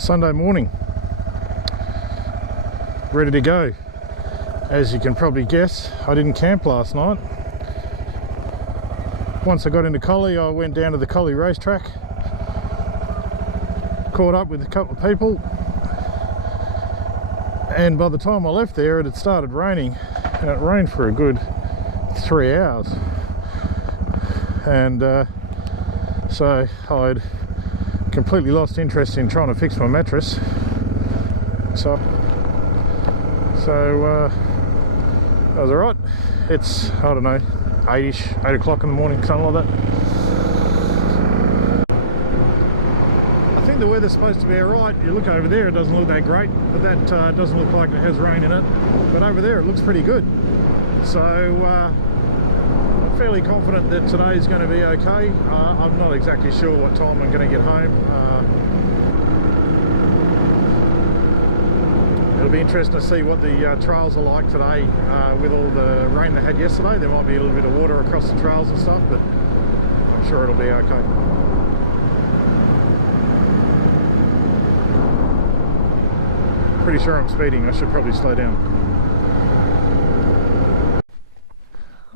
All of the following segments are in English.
Sunday morning, ready to go. As you can probably guess, I didn't camp last night. Once I got into Collie, I went down to the Collie racetrack, caught up with a couple of people, and by the time I left there it had started raining, and it rained for a good 3 hours. And so I'd completely lost interest in trying to fix my mattress. So that was alright. It's, I don't know, 8 o'clock in the morning, something like that. I think the weather's supposed to be alright. You look over there, it doesn't look that great, but that doesn't look like it has rain in it. But over there it looks pretty good. So I'm fairly confident that today's going to be okay. I'm not exactly sure what time I'm going to get home. It'll be interesting to see what the trails are like today with all the rain they had yesterday. There might be a little bit of water across the trails and stuff, but I'm sure it'll be okay. Pretty sure I'm speeding. I should probably slow down.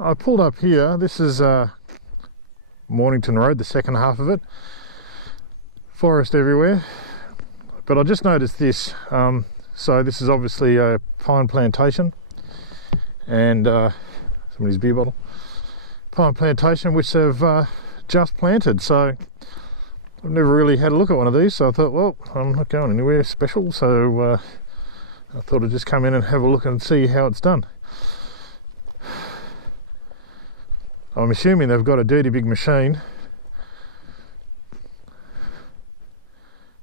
I pulled up here. This is Mornington Road, the second half of it. Forest everywhere. But I just noticed this. So this is obviously a pine plantation, and somebody's beer bottle. Pine plantation which they've just planted. So I've never really had a look at one of these, so I thought, well, I'm not going anywhere special, so I thought I'd just come in and have a look and see how it's done. I'm assuming they've got a dirty big machine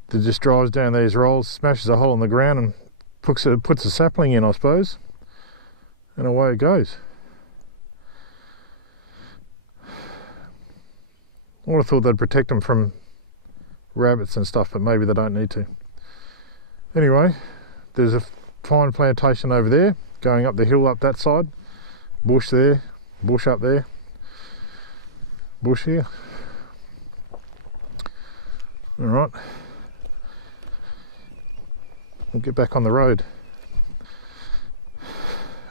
that just drives down these rolls, smashes a hole in the ground and puts a sapling in, I suppose, and away it goes. I would have thought they'd protect them from rabbits and stuff, but maybe they don't need to. Anyway, there's a pine plantation over there, going up the hill up that side, bush there, bush up there, bush here. All right. We'll get back on the road.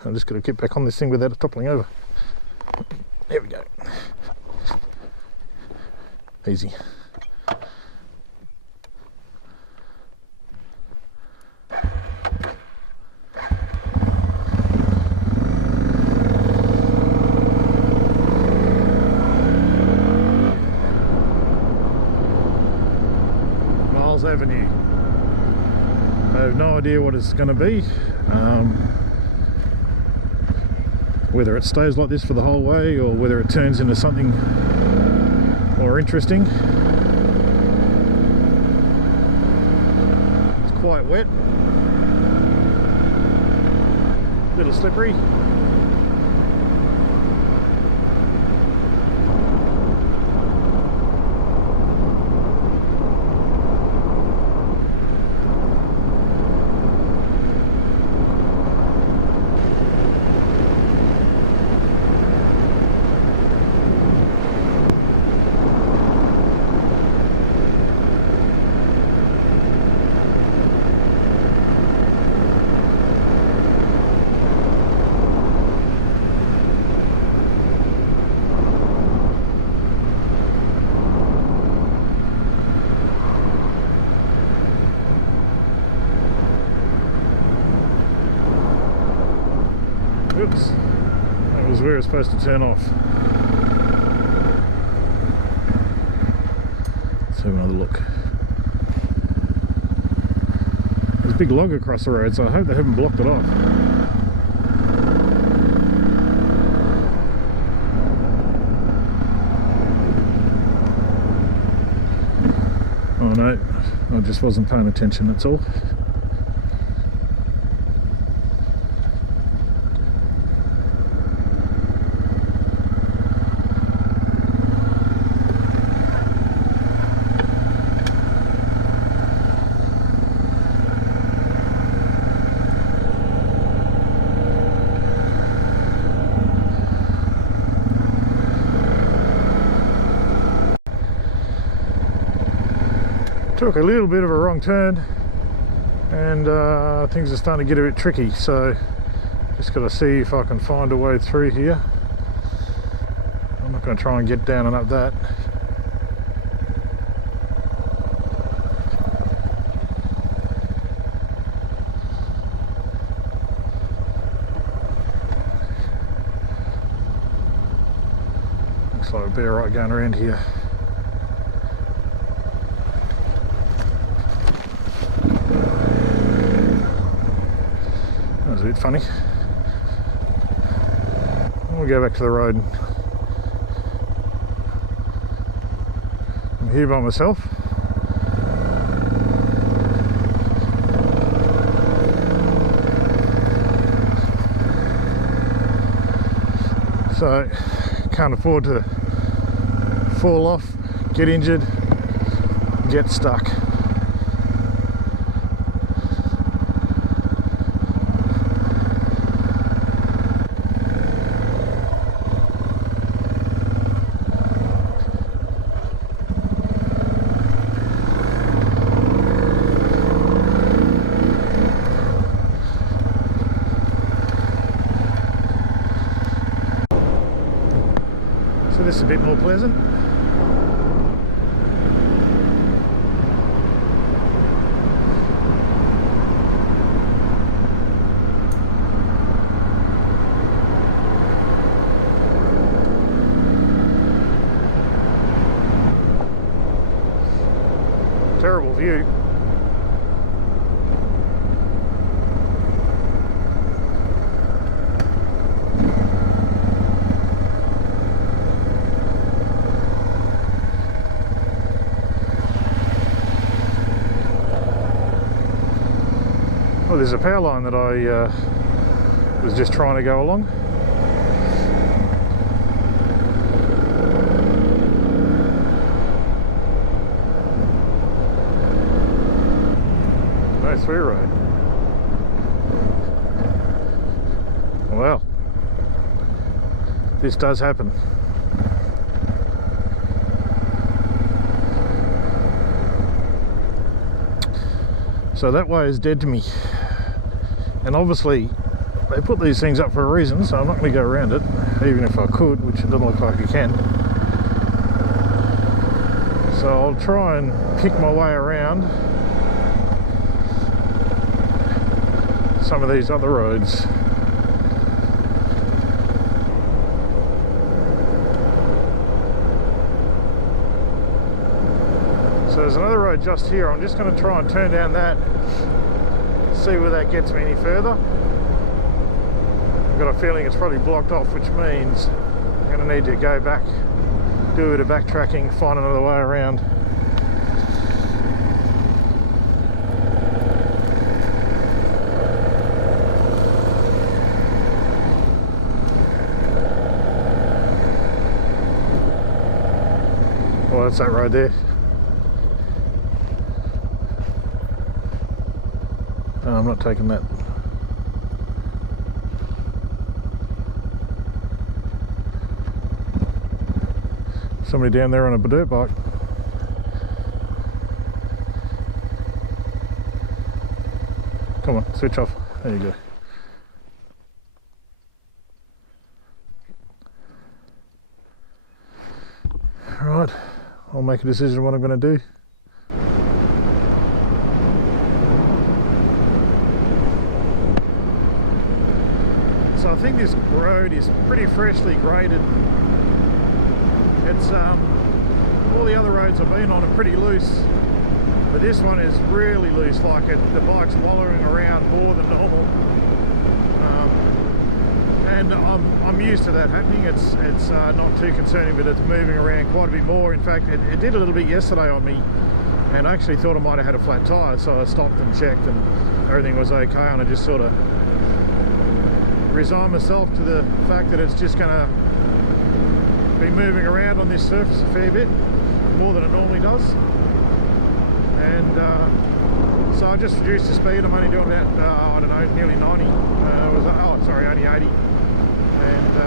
I'm just going to get back on this thing without it toppling over. There we go. Easy. Miles Avenue. I have no idea what it's going to be, whether it stays like this for the whole way or whether it turns into something more interesting. It's quite wet, a little slippery. Oops, that was where it's supposed to turn off. Let's have another look. There's a big log across the road, so I hope they haven't blocked it off. Oh no, I just wasn't paying attention, that's all. Took a little bit of a wrong turn, and things are starting to get a bit tricky, so just got to see if I can find a way through here. I'm not going to try and get down and up that. Looks like we'll be alright going around here. That was a bit funny. We'll go back to the road. I'm here by myself. So can't afford to fall off, get injured, get stuck. So this is a bit more pleasant. Terrible view. Well, there's a power line that I was just trying to go along. No through road. Well, this does happen. So that way is dead to me. And obviously they put these things up for a reason, so I'm not going to go around it, even if I could, which it doesn't look like I can. So I'll try and pick my way around some of these other roads. So there's another road just here. I'm just going to try and turn down that, see where that gets me any further. I've got a feeling it's probably blocked off, which means I'm going to need to go back, do a bit of backtracking, find another way around. Well, that's that road there. No, I'm not taking that. Somebody down there on a dirt bike. Come on, switch off. There you go. Alright, I'll make a decision on what I'm going to do. So I think this road is pretty freshly graded. It's all the other roads I've been on are pretty loose, but this one is really loose. Like the bike's wallowing around more than normal, and I'm used to that happening. It's not too concerning, but it's moving around quite a bit more. In fact, it did a little bit yesterday on me, and I actually thought I might have had a flat tire, so I stopped and checked, and everything was okay. And I just sort of resign myself to the fact that it's just going to be moving around on this surface a fair bit more than it normally does. And so I just reduced the speed. I'm only doing about I don't know, nearly 90. Oh sorry, only 80. And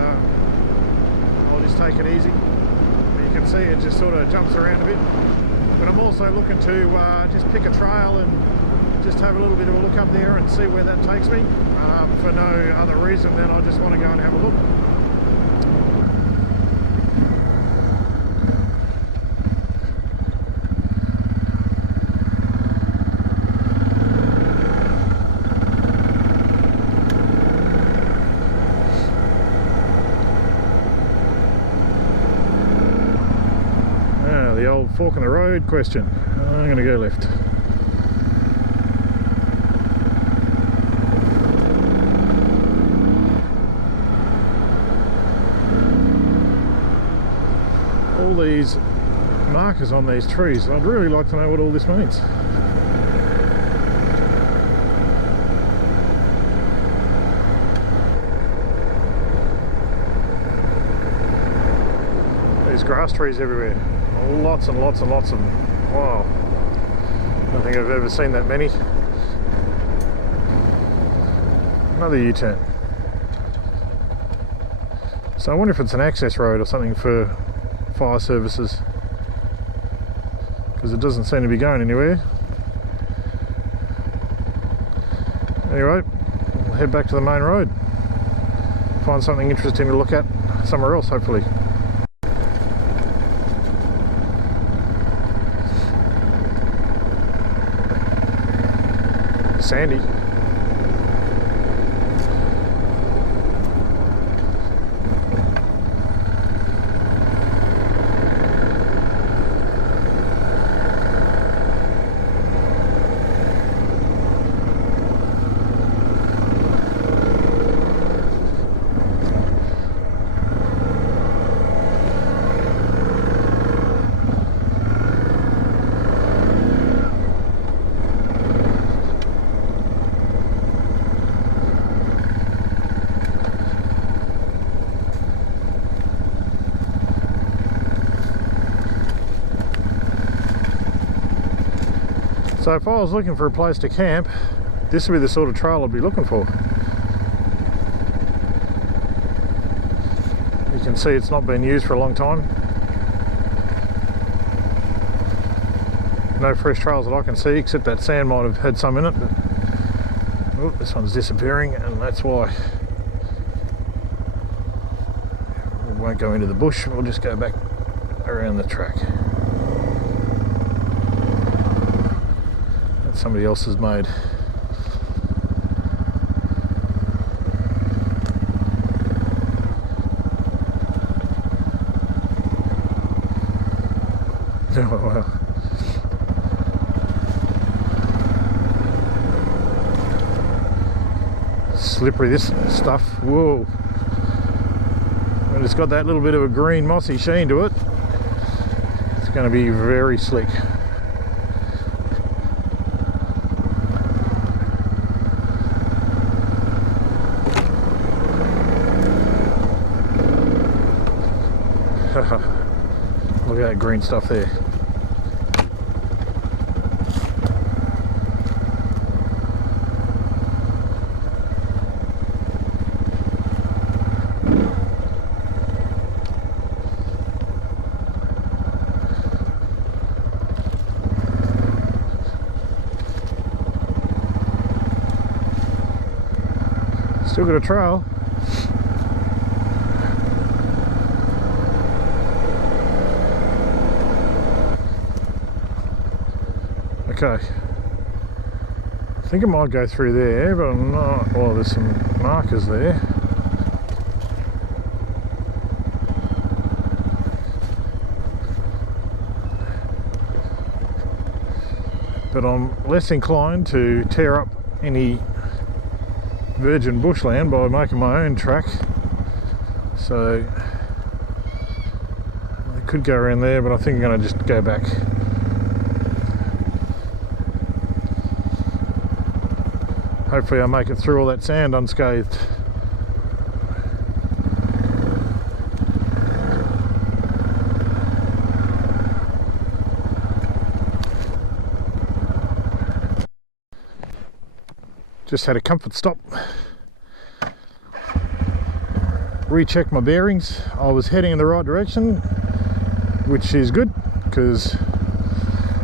I'll just take it easy. But you can see it just sort of jumps around a bit, but I'm also looking to just pick a trail and just have a little bit of a look up there and see where that takes me, for no other reason than I just want to go and have a look. The old fork in the road question. I'm going to go left. All these markers on these trees, I'd really like to know what all this means. There's grass trees everywhere. Lots and lots and lots of them. Wow. I don't think I've ever seen that many. Another U-turn. So I wonder if it's an access road or something for fire services, because it doesn't seem to be going anywhere. Anyway, we'll head back to the main road. Find something interesting to look at somewhere else, hopefully. Sandy. So if I was looking for a place to camp, this would be the sort of trail I'd be looking for. You can see it's not been used for a long time. No fresh trails that I can see, except that sand might have had some in it. But oh, this one's disappearing, and that's why. We won't go into the bush, we'll just go back around the track. Somebody else has made. Oh, wow. Slippery, this stuff. Whoa. And it's got that little bit of a green mossy sheen to it. It's going to be very slick. Look at that green stuff there. Still got a trail. Okay, I think it might go through there, but I'm not. Well, there's some markers there. But I'm less inclined to tear up any virgin bushland by making my own track. So I could go around there, but I think I'm going to just go back. Hopefully I'll make it through all that sand unscathed. Just had a comfort stop. Recheck my bearings. I was heading in the right direction, which is good because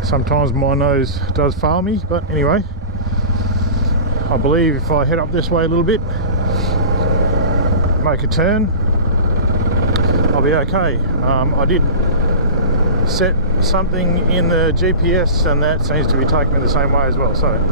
Sometimes my nose does fail me, but anyway, I believe if I head up this way a little bit, make a turn, I'll be okay. I did set something in the GPS and that seems to be taking me the same way as well, so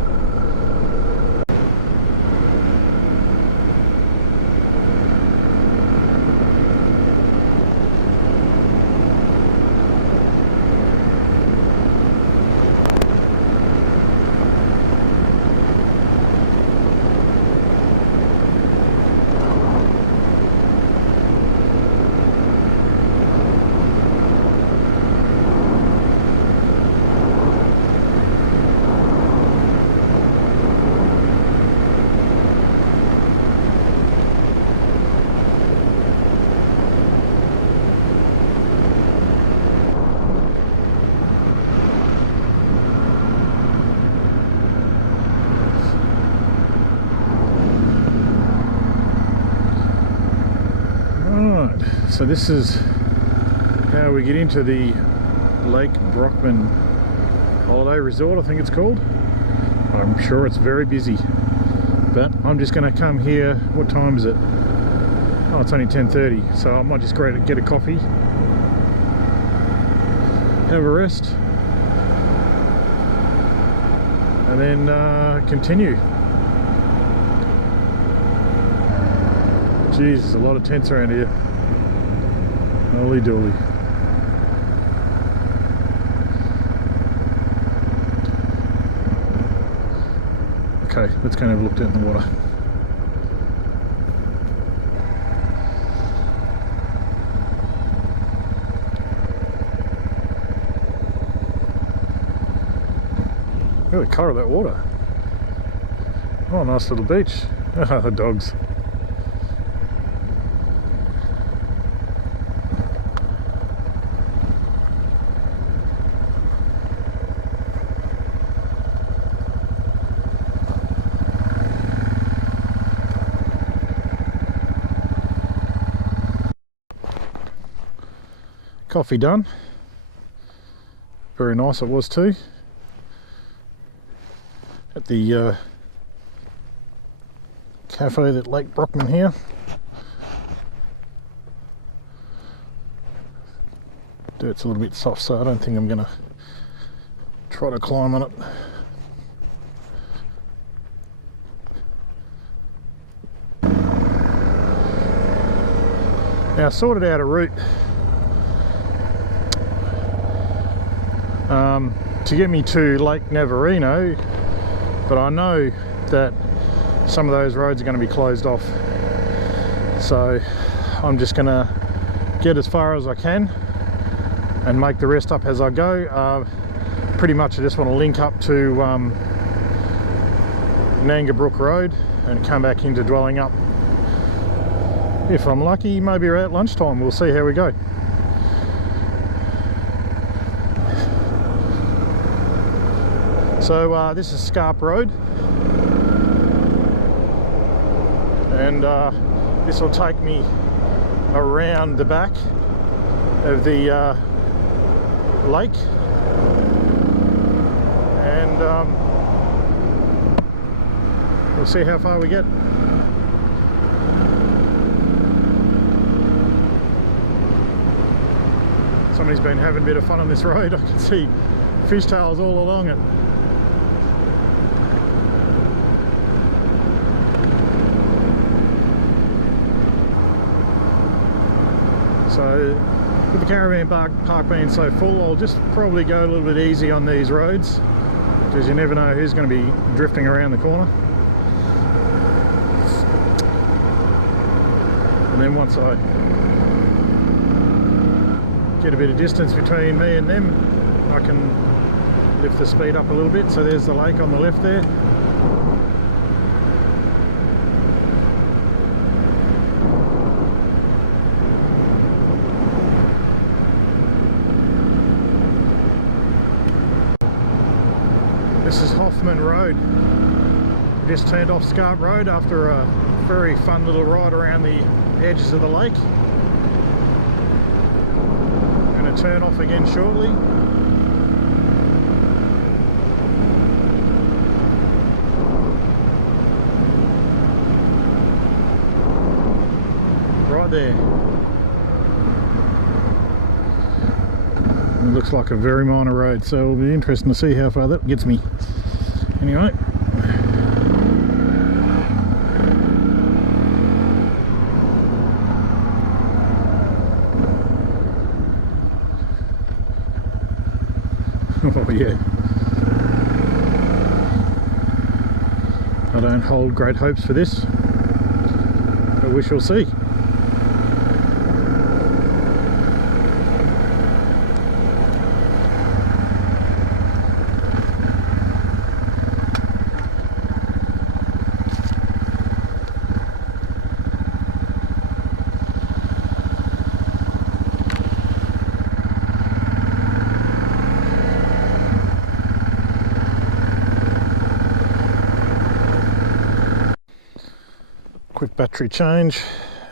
so this is how we get into the Lake Brockman holiday resort, I think it's called. I'm sure it's very busy, but I'm just going to come here. What time is it? Oh, it's only 10:30, so I might just get a coffee, have a rest, and then continue. Jeez, there's a lot of tents around here. Holy dooly. Okay, let's go and have a look down in the water. Look at the colour of that water. Oh, nice little beach. The dogs. Coffee done. Very nice it was too. At the cafe at Lake Brockman here. Dirt's a little bit soft, so I don't think I'm gonna try to climb on it. Now I sorted out a route to get me to Lake Navarino, but I know that some of those roads are going to be closed off, so I'm just going to get as far as I can and make the rest up as I go. Pretty much I just want to link up to Nangabrooke Road and come back into Dwellingup. If I'm lucky, maybe around lunchtime. We'll see how we go. So this is Scarp Road, and this will take me around the back of the lake, and we'll see how far we get. Somebody's been having a bit of fun on this road. I can see fishtails all along it. So with the caravan park being so full, I'll just probably go a little bit easy on these roads, because you never know who's going to be drifting around the corner. And then once I get a bit of distance between me and them, I can lift the speed up a little bit. So there's the lake on the left there. This is Hoffman Road. We just turned off Scarp Road after a very fun little ride around the edges of the lake. Going to turn off again shortly. right there. It looks like a very minor road, so it'll be interesting to see how far that gets me. Anyway. Oh yeah. I don't hold great hopes for this, but we shall see. Quick battery change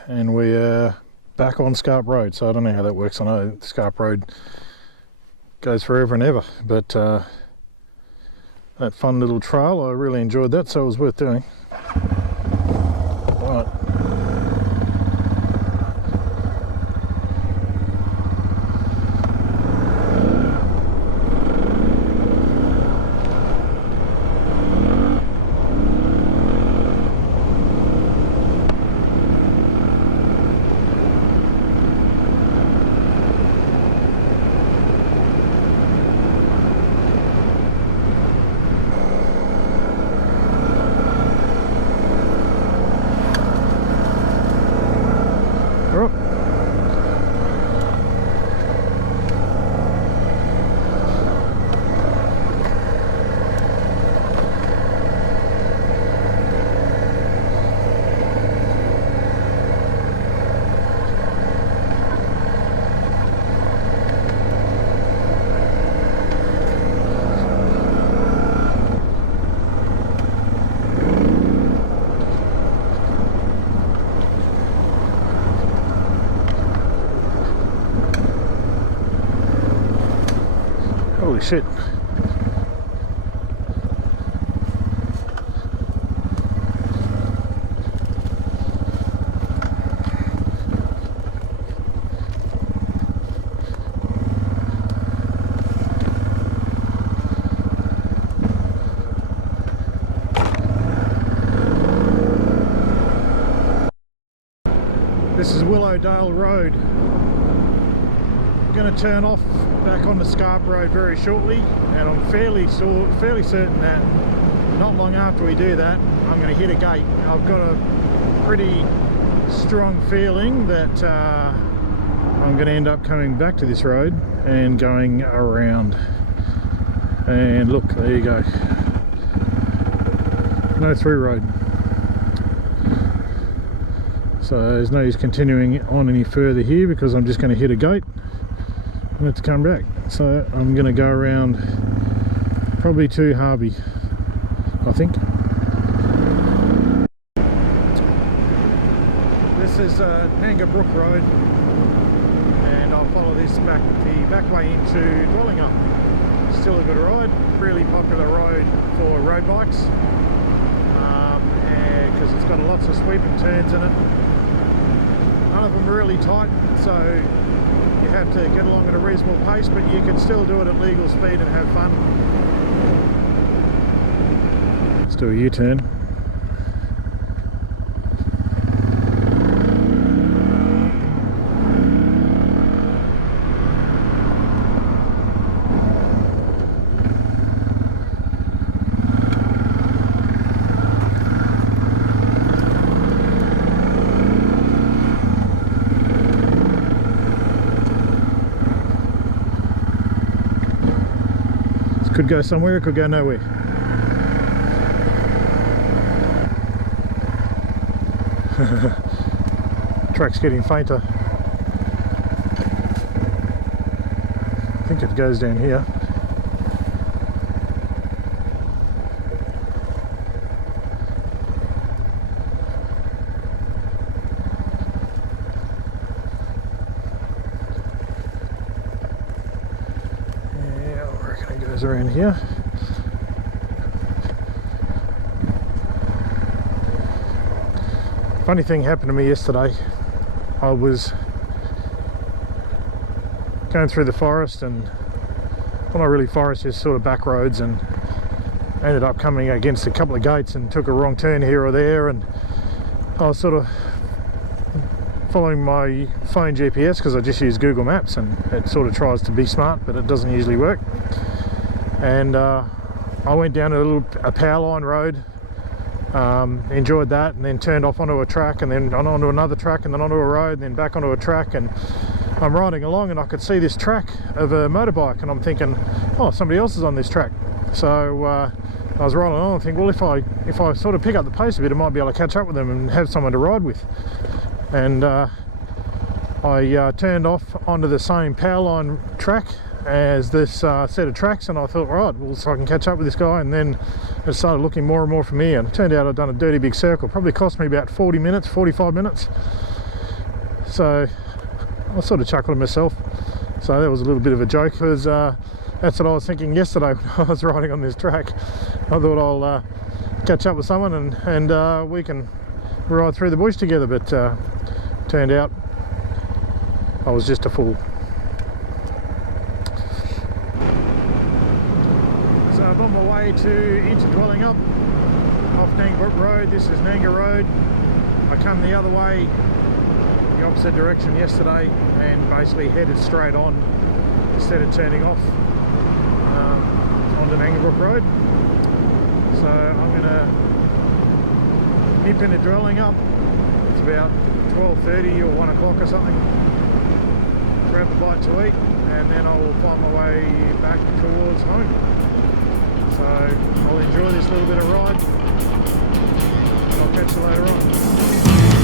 and we are back on Scarp Road. So I don't know how that works. I know Scarp Road goes forever and ever, but that fun little trail, I really enjoyed that, so it was worth doing. Right. Holy shit. This is Willowdale Road. I'm going to turn off back on the Scarp Road very shortly, and I'm fairly certain that not long after we do that I'm going to hit a gate. I've got a pretty strong feeling that I'm going to end up coming back to this road and going around. And look, there you go, no through road. So there's no use continuing on any further here because I'm just going to hit a gate and have to come back. So I'm going to go around probably to Harvey, I think. This is Nanga Brook Road, and I'll follow this back the back way into Dwellingup. Still a good ride, really popular road for road bikes, because it's got lots of sweeping turns in it. None of them are really tight, so you have to get along at a reasonable pace, but you can still do it at legal speed and have fun. Let's do a U-turn. Could go somewhere, it could go nowhere. Track's getting fainter. I think it goes down here. Around here. Funny thing happened to me yesterday. I was going through the forest, and well, not really forest, just sort of back roads, and ended up coming against a couple of gates and took a wrong turn here or there, and I was sort of following my phone GPS because I just use Google Maps, and it sort of tries to be smart but it doesn't usually work. And I went down a power line road, enjoyed that, and then turned off onto a track, and then onto another track, and then onto a road, and then back onto a track. And I'm riding along and I could see this track of a motorbike, and I'm thinking, oh, somebody else is on this track. So I was riding along and thinking, well, if I sort of pick up the pace a bit, I might be able to catch up with them and have someone to ride with. And I turned off onto the same power line track as this set of tracks, and I thought, right, well, so I can catch up with this guy. And then it started looking more and more for me, and it turned out I'd done a dirty big circle. Probably cost me about 40 minutes, 45 minutes. So I sort of chuckled at myself. So that was a little bit of a joke, because that's what I was thinking yesterday when I was riding on this track. I thought I'll catch up with someone and we can ride through the bush together, but turned out I was just a fool. So I'm on my way into Dwellingup off Nangbrook Road. This is Nanga Road. I come the other way, the opposite direction yesterday, and basically headed straight on instead of turning off onto Nangbrook Road. So I'm going to nip into Dwellingup. It's about 12:30 or 1 o'clock or something. Grab a bite to eat, and then I will find my way back towards home. So I'll enjoy this little bit of ride, and I'll catch you later on.